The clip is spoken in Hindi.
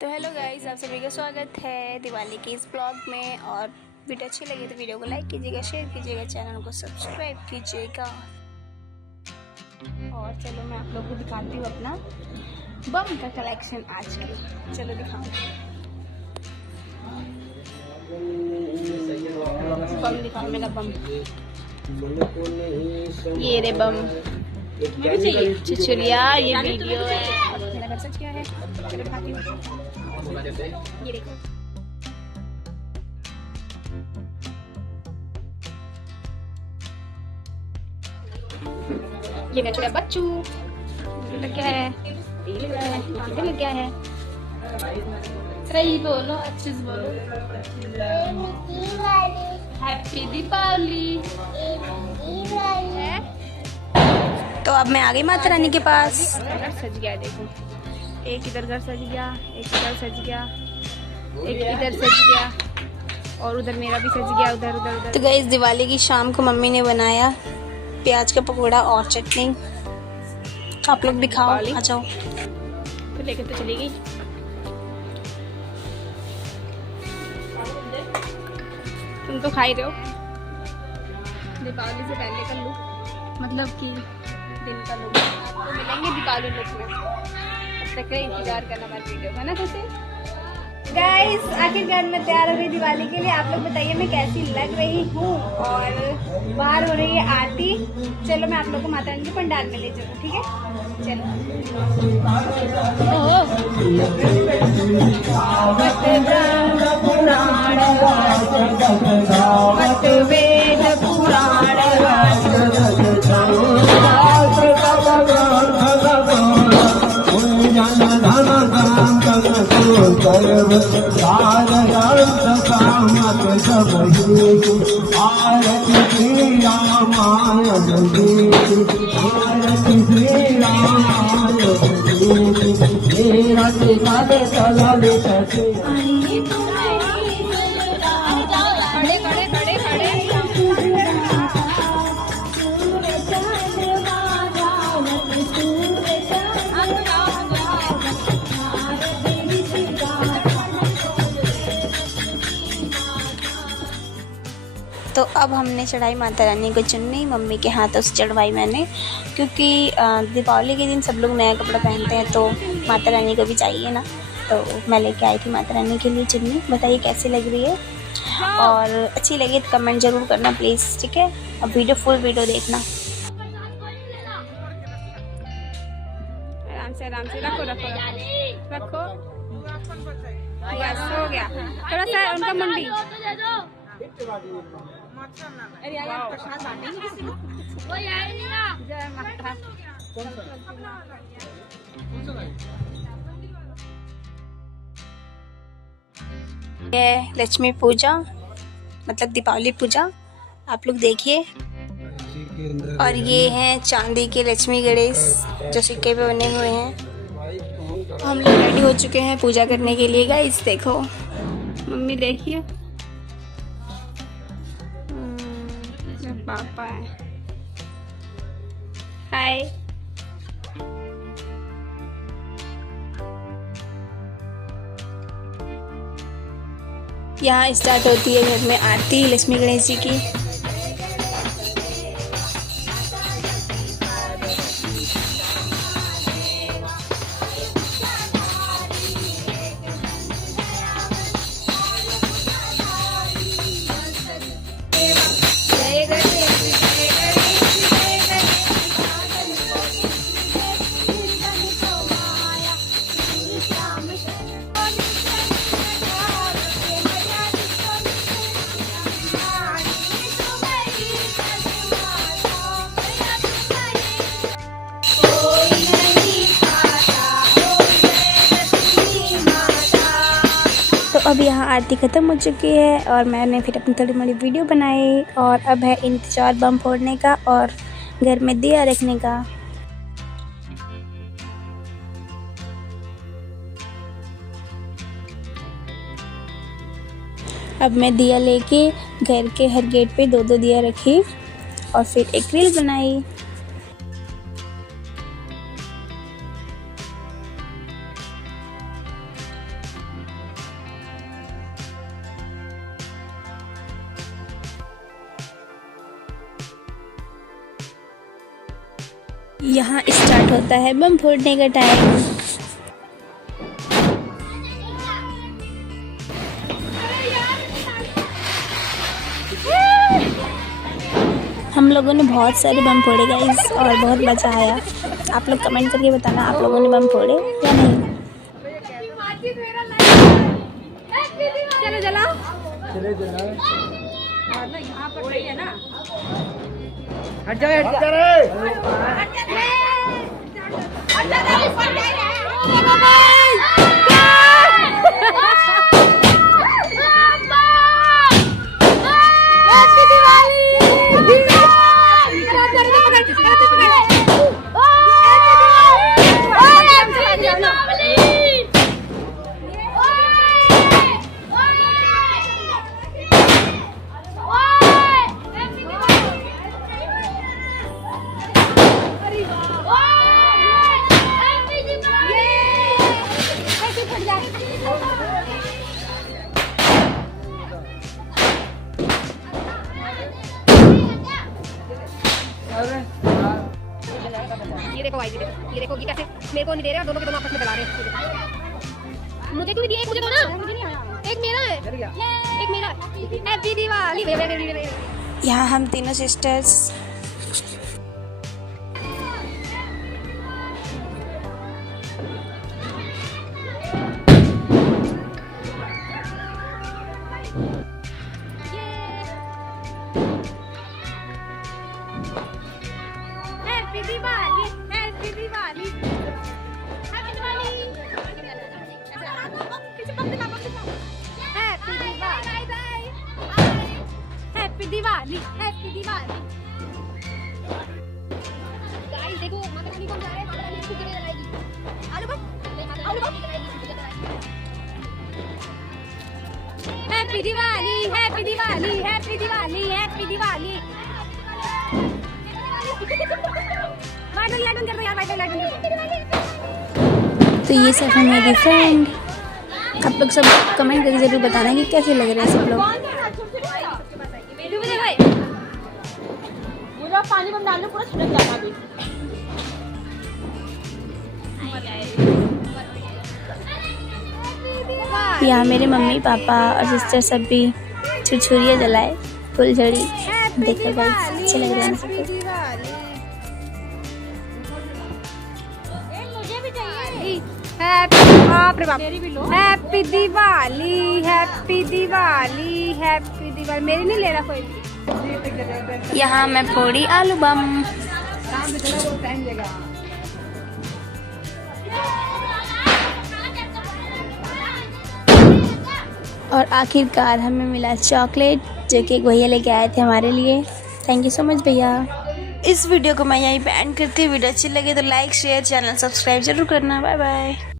तो हेलो गाइस, आप सभी का स्वागत है दिवाली के इस ब्लॉग में। और वीडियो अच्छी लगी तो वीडियो को लाइक कीजिएगा, शेयर कीजिएगा, चैनल को सब्सक्राइब कीजिएगा। और चलो मैं आप लोग को दिखाती हूँ अपना बम का कलेक्शन आज की। चलो दिखाऊँ। बम दिखाओ, मेरा बम। ये रे बम, चिचुरिया। ये वीडियो है। मेरा घर सच क्या है, चलो दिखाती हूँ। ये देखो, ये मेरा छोटा बच्चू लग गया है, लग रहा है, लग गया है। सही बोलो, अच्छे से बोलो। हैप्पी दीपावली। तो अब मैं आ गई माता रानी के पास। घर सज गया, देखो। एक इधर घर सज गया, एक इधर सज गया, एक इधर सज गया, और उधर मेरा भी सज गया, उधर उधर उधर। तो गाइस, दिवाली की शाम को मम्मी ने बनाया प्याज का पकौड़ा और चटनी। आप लोग भी खाओ, आ जाओ। तो लेकर तो चली गई। तुम तो खा ही रहे हो। दीपावली से पहले का लुक, मतलब कि दिन का लुक, तो मिलेंगे दीपावली लुक में। तब तक इंतजार करना हमारे वीडियो का ना। कैसे गाइस, आखिरकार मैं तैयार हो गई दिवाली के लिए। आप लोग बताइए मैं कैसी लग रही हूँ। और बाहर हो रही है आरती। चलो मैं आप लोग को माता रानी के पंडाल में ले चलूँ, ठीक है? चलो। तो अब हमने चढ़ाई माता रानी को चुन्नी। मम्मी के हाथों से चढ़वाई मैंने, क्योंकि दीपावली के दिन सब लोग नया कपड़ा पहनते हैं, तो माता रानी को भी चाहिए ना। तो मैं लेके आई थी माता रानी के लिए चुन्नी। बताइए कैसी लग रही है, और अच्छी लगी तो कमेंट ज़रूर करना प्लीज़, ठीक है? अब वीडियो फुल वीडियो देखना। आराम से रखो रखो रखो। हो गया। थोड़ा सा उनका मुंडी। ये लक्ष्मी पूजा, मतलब दीपावली पूजा, आप लोग देखिए। और ये हैं चांदी के लक्ष्मी गणेश जो सिक्के पे बने हुए हैं। हम लोग रेडी हो चुके हैं पूजा करने के लिए। गाइस देखो, मम्मी देखिए, पापा है। हाय। यहाँ स्टार्ट होती है घर में आरती लक्ष्मी गणेश जी की। तो अब यहाँ आरती ख़त्म हो चुकी है, और मैंने फिर अपनी थोड़ी मोड़ी वीडियो बनाई। और अब है इंतज़ार बम फोड़ने का और घर में दिया रखने का। अब मैं दिया लेके घर के हर गेट पे 2-2 दिया रखी, और फिर एक रील बनाई। यहाँ स्टार्ट होता है बम फोड़ने का टाइम। हम लोगों ने बहुत सारे बम फोड़े गाइस और बहुत मज़ा आया। आप लोग कमेंट करके बताना आप लोगों ने बम फोड़े या नहीं। चलो जलाओ। यहाँ पर है ना। हट जा ये देखो भाई, ये देखो ये कैसे मेरे को नहीं दे रहे और दोनों के दोनों आपस में लड़ा रहे हैं। मुझे क्यों नहीं दिया? एक मुझे दो ना, एक मेरा है, एक मेरा। हैप्पी दिवाली। यहाँ हम तीनों sisters happy Diwali, happy Diwali, happy Diwali, happy Diwali, happy Diwali. Guys देखो माता रानी कौन जा रहे हैं, माता रानी खुद जलाएगी। आलू बम, आलू बम। Happy Diwali, happy Diwali, happy Diwali, happy Diwali. तो ये सब है मेरी फ्रेंड। आप लोग सब कमेंट करके जरूर बताना कि कैसे लग रहे हैं सब लोग। पानी में डालने पूरा छिड़क जाता है। यहाँ मेरे मम्मी पापा और सिस्टर सब भी छुरछुरियाँ जलाए, फुलझड़ी। देखो गाइस अच्छे लग रहे हैं सब। Happy Diwali, happy Diwali, happy Diwali. मेरी नहीं ले रहा कोई भी। यहाँ मैं फोड़ी आलू बम। और आखिरकार हमें मिला चॉकलेट जो कि एक भैया लेके आए थे हमारे लिए। थैंक यू सो मच भैया। इस वीडियो को मैं यहीं पे एंड करती हूँ। वीडियो अच्छी लगे तो लाइक शेयर चैनल सब्सक्राइब जरूर करना। Bye bye.